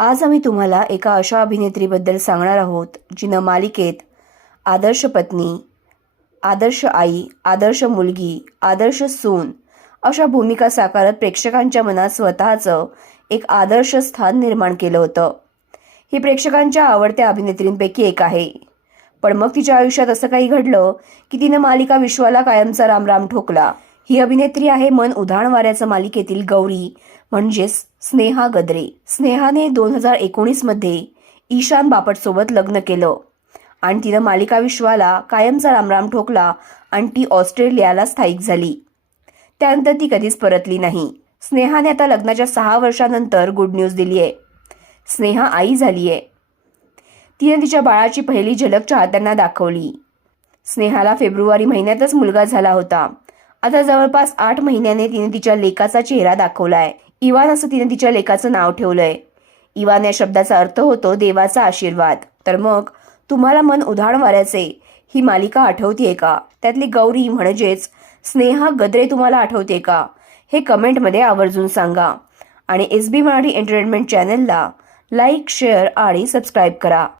आज आम्ही तुम्हाला एका अशा अभिनेत्रीबद्दल सांगणार आहोत जिनं मालिकेत आदर्श पत्नी आदर्श आई आदर्श मुलगी आदर्श सून अशा भूमिका साकारत प्रेक्षकांच्या मनात स्वतःचं एक आदर्श स्थान निर्माण केलं होतं. ही प्रेक्षकांच्या आवडत्या अभिनेत्रींपैकी एक आहे. पण मग तिच्या आयुष्यात असं काही घडलं की तिनं मालिका विश्वाला कायमचा रामराम ठोकला. ही अभिनेत्री आहे मन उधाण वाऱ्याचं मालिकेतील गौरी म्हणजेच स्नेहा गद्रे. स्नेहाने दोन हजार एकोणीसमध्ये ईशान बापटसोबत लग्न केलं. आणि तिनं मालिका विश्वाला कायमचा रामराम ठोकला आणि ती ऑस्ट्रेलियाला स्थायिक झाली. त्यानंतर ती कधीच परतली नाही. स्नेहाने आता लग्नाच्या सहा वर्षानंतर गुड न्यूज दिली आहे स्नेहा आई झाली आहे तिने तिच्या बाळाची पहिली झलक चाहत्यांना दाखवली. स्नेहाला फेब्रुवारी महिन्यातच मुलगा झाला होता. आता जवळपास आठ महिन्याने तिने तिच्या लेकाचा चेहरा दाखवला आहे इवान असं तिने तिच्या लेकाचं नाव ठेवलंय. इवान या शब्दाचा अर्थ होतो देवाचा आशीर्वाद. तर मग तुम्हाला मन उधाण वाऱ्याचे ही मालिका आठवतीये का? त्यातली गौरी म्हणजेच स्नेहा गद्रे तुम्हाला आठवते का? हे कमेंटमध्ये आवर्जून सांगा. आणि एस बी मराठी एंटरटेनमेंट चॅनलला लाईक शेअर आणि सबस्क्राईब करा.